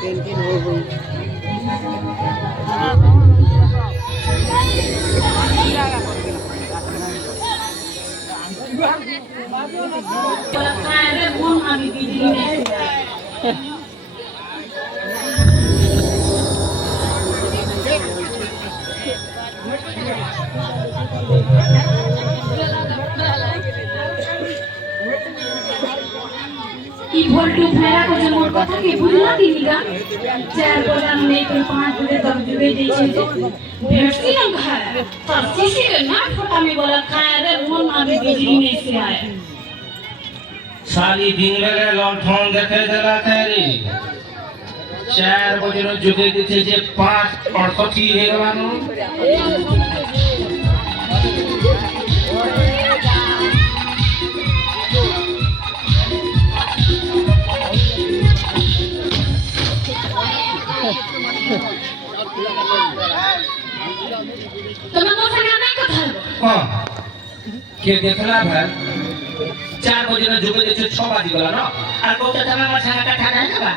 Canteen हो गई। কি ভোল্টু ফেরা করে মোর কথা কি বুঝলা দিনিগা চার বলা নেই তো পাঁচ বলে তব জুড়ে দিয়েছে যে भेड़सी रंग है पर किसी के ना फटा में बोला खाया रे मन अभी बिजली में से आया साली दिन बेले लंठन देखे जला तेरी 4 बजे नो जुगे दिथे जे 5:68 हे गवानो तुम्हें मोटा गाना कथा हां के देखला भाई 4 बजे नो जुगे दिथे 6 बजे गला न আর কোটা থামা আমার সারা কাটা না না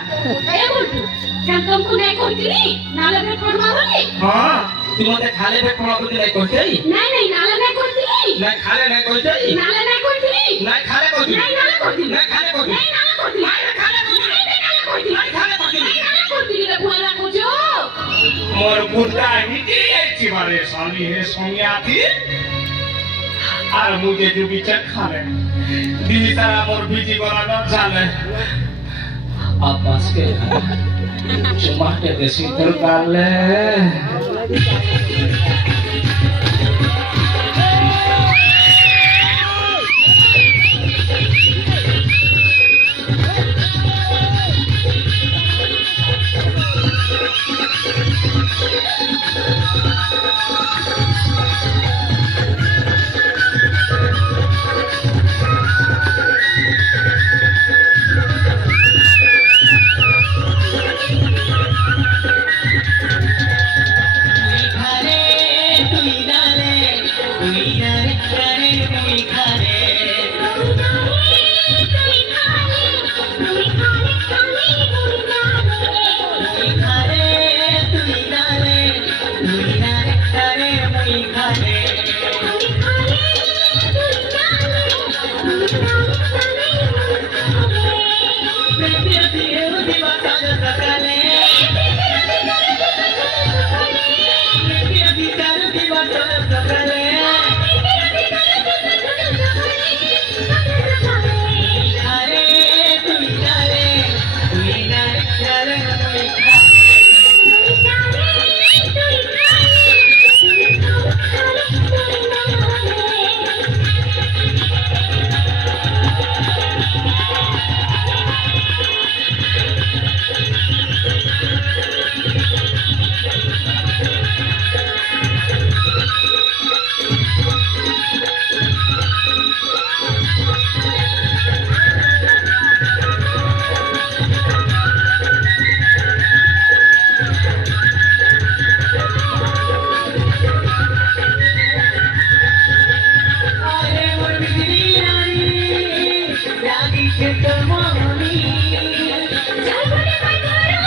ए बोलतू क्या तुमको नहीं कहती नहीं नाले में पड़वा बोले हां तुमते खाले पे पड़ा को नहीं कहते नहीं नहीं नाले में कहती नहीं नहीं खाले नहीं कहते नाले में कहती नहीं नहीं खाले कहते नहीं नाले कहती नहीं खाले कहते नहीं नाले कहती नहीं खाले कहते नहीं नाले कहती नहीं खाले कहते नहीं नाले कहती रे भोला कुछो मोर बुड्ढा हिती आइछि मारे साली हे सोनियाती আর মুজে जो বিচার খালে দিদি তারা মোর বিজি বলা না জানে আব্বাস কে চুমা के देसी तर गाले चल बोले भाई धरो